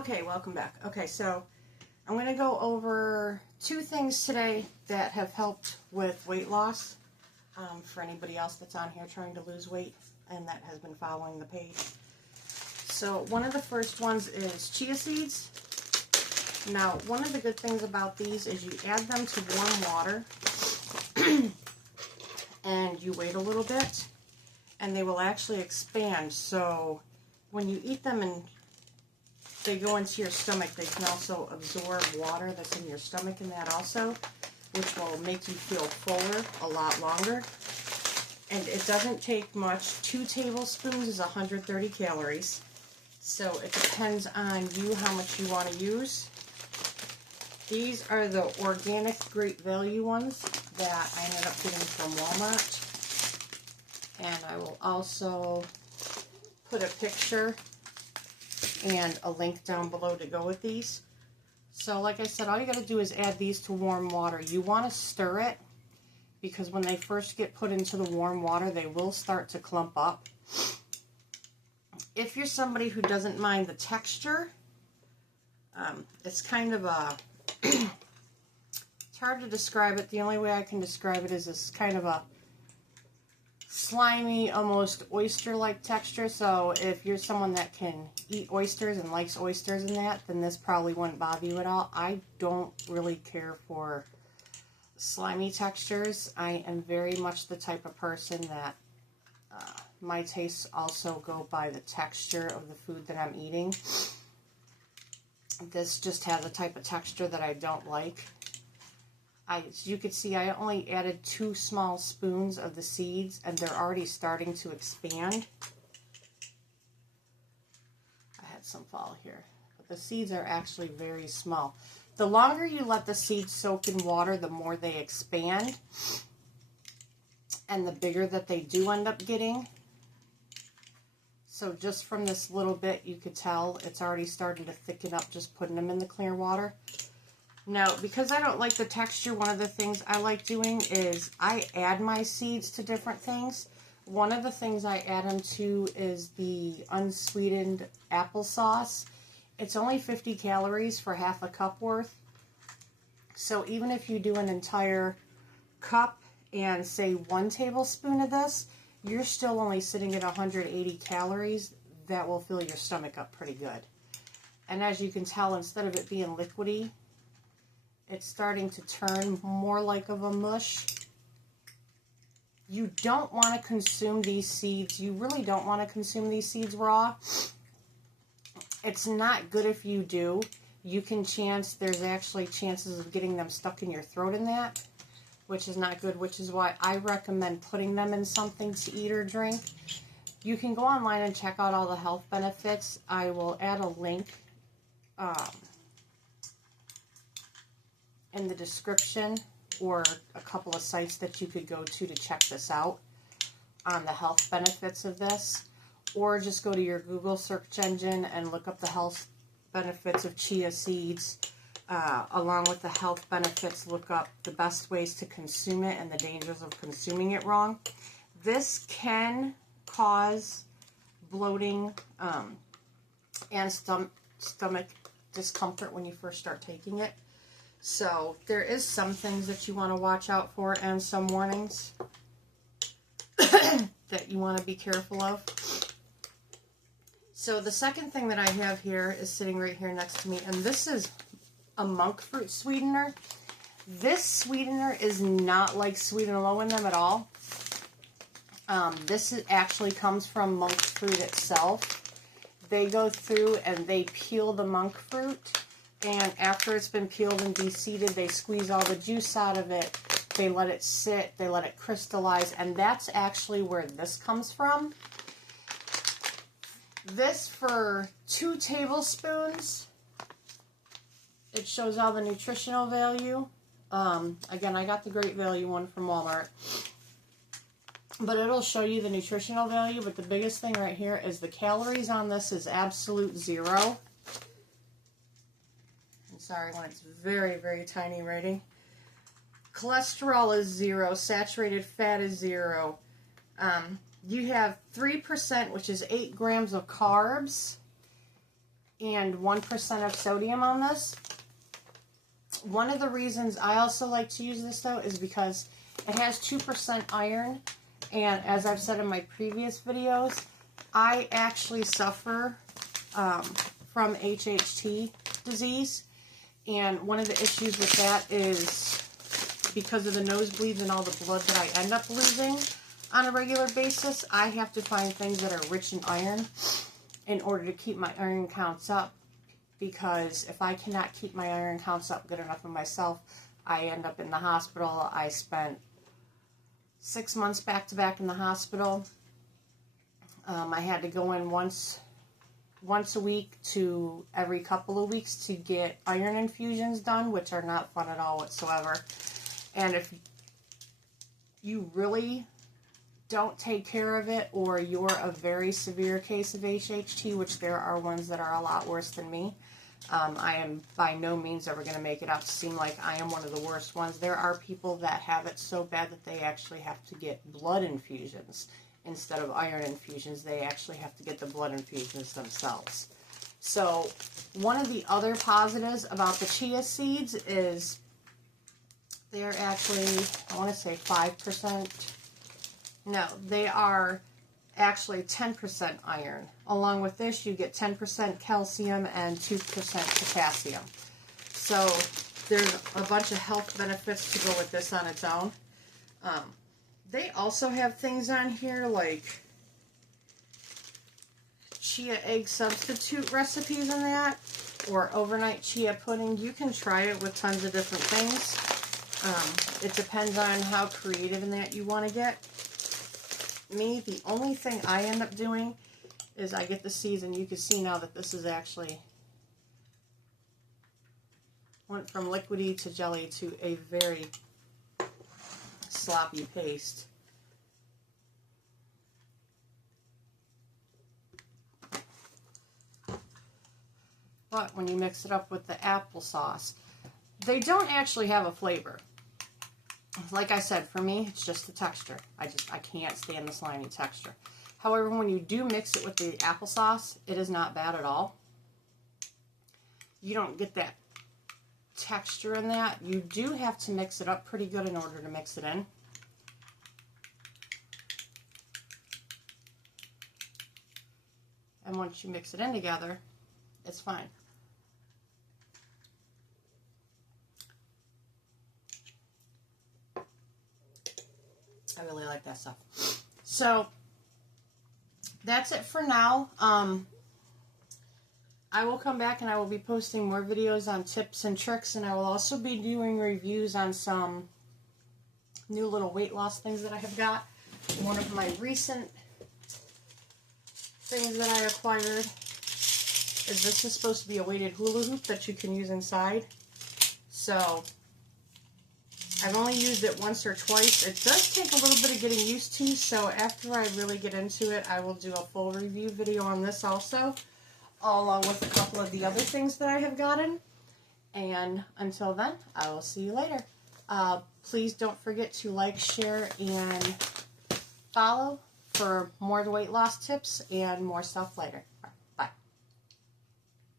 Okay, welcome back. Okay, so I'm going to go over two things today that have helped with weight loss for anybody else that's on here trying to lose weight and that has been following the page. So one of the first ones is chia seeds. Now, one of the good things about these is you add them to warm water and you wait a little bit and they will actually expand. So when you eat them and they go into your stomach, they can also absorb water that's in your stomach in that also, which will make you feel fuller a lot longer. And it doesn't take much. 2 tablespoons is 130 calories. So it depends on you how much you want to use. These are the organic Great Value ones that I ended up getting from Walmart. And I will also put a picture and a link down below to go with these. So like I said, all you got to do is add these to warm water. You want to stir it because when they first get put into the warm water, they will start to clump up. If you're somebody who doesn't mind the texture, it's kind of a it's hard to describe it. The only way I can describe it is this kind of a slimy, almost oyster-like texture. So if you're someone that can eat oysters and likes oysters and that, then this probably wouldn't bother you at all. I don't really care for slimy textures. I am very much the type of person that my tastes also go by the texture of the food that I'm eating. This just has a type of texture that I don't like. As you can see, I only added 2 small spoons of the seeds, and they're already starting to expand. I had some fall here, but the seeds are actually very small. The longer you let the seeds soak in water, the more they expand, and the bigger that they do end up getting. So just from this little bit, you could tell it's already starting to thicken up just putting them in the clear water. Now, because I don't like the texture, one of the things I like doing is I add my seeds to different things. One of the things I add them to is the unsweetened applesauce. It's only 50 calories for half a cup worth. So even if you do an entire cup and say 1 tablespoon of this, you're still only sitting at 180 calories. That will fill your stomach up pretty good. And as you can tell, instead of it being liquidy, it's starting to turn more like of a mush. You don't want to consume these seeds. You really don't want to consume these seeds raw. It's not good if you do. There's actually chances of getting them stuck in your throat in that, which is not good, which is why I recommend putting them in something to eat or drink. You can go online and check out all the health benefits. I will add a link in the description, or a couple of sites that you could go to check this out on the health benefits of this. Or just go to your Google search engine and look up the health benefits of chia seeds. Along with the health benefits, look up the best ways to consume it and the dangers of consuming it wrong. This can cause bloating and stomach discomfort when you first start taking it. So there is some things that you want to watch out for and some warnings that you want to be careful of. So the second thing that I have here is sitting right here next to me, and this is a monk fruit sweetener. This sweetener is not like Sweet and Low in them at all. This actually comes from monk fruit itself. They go through and they peel the monk fruit, and after it's been peeled and de-seeded, they squeeze all the juice out of it. They let it sit, they let it crystallize, and that's actually where this comes from. This for 2 tablespoons, it shows all the nutritional value. Again, I got the Great Value one from Walmart. But it'll show you the nutritional value, but the biggest thing right here is the calories on this is absolute 0. Sorry when it's very, very tiny writing. Cholesterol is 0. Saturated fat is 0. You have 3%, which is 8 grams of carbs. and 1% of sodium on this. One of the reasons I also like to use this though is because it has 2% iron, and as I've said in my previous videos, I actually suffer from HHT disease, and one of the issues with that is because of the nosebleeds and all the blood that I end up losing on a regular basis, I have to find things that are rich in iron in order to keep my iron counts up, because if I cannot keep my iron counts up good enough in myself, I end up in the hospital. I spent 6 months back to back in the hospital. I had to go in once a week to every couple of weeks to get iron infusions done, which are not fun at all whatsoever. And if you really don't take care of it, or you're a very severe case of HHT, which there are ones that are a lot worse than me, I am by no means ever going to make it out to seem like I am one of the worst ones. There are people that have it so bad that they actually have to get blood infusions instead of iron infusions. They actually have to get the blood infusions themselves. So one of the other positives about the chia seeds is they're actually, I want to say 5%. No, they are actually 10% iron. Along with this, you get 10% calcium and 2% potassium. So there's a bunch of health benefits to go with this on its own. They also have things on here like chia egg substitute recipes in that, or overnight chia pudding. You can try it with tons of different things. It depends on how creative in that you want to get. Me, the only thing I end up doing is I get the seeds, and you can see now that this is actually went from liquidy to jelly to a very sloppy paste. But when you mix it up with the applesauce, they don't actually have a flavor. Like I said, for me, it's just the texture. I can't stand the slimy texture. However, when you do mix it with the applesauce, it is not bad at all. You don't get that texture in that. You do have to mix it up pretty good in order to mix it in. And once you mix it in together, it's fine. I really like that stuff. So that's it for now. I will come back and I will be posting more videos on tips and tricks, and I will also be doing reviews on some new little weight loss things that I have got. One of my recent things that I acquired is this is supposed to be a weighted hula hoop that you can use inside. So I've only used it once or twice. It does take a little bit of getting used to, so after I really get into it, I will do a full review video on this also, along with a couple of the other things that I have gotten. And until then, I will see you later. Please don't forget to like, share, and follow for more weight loss tips and more stuff later.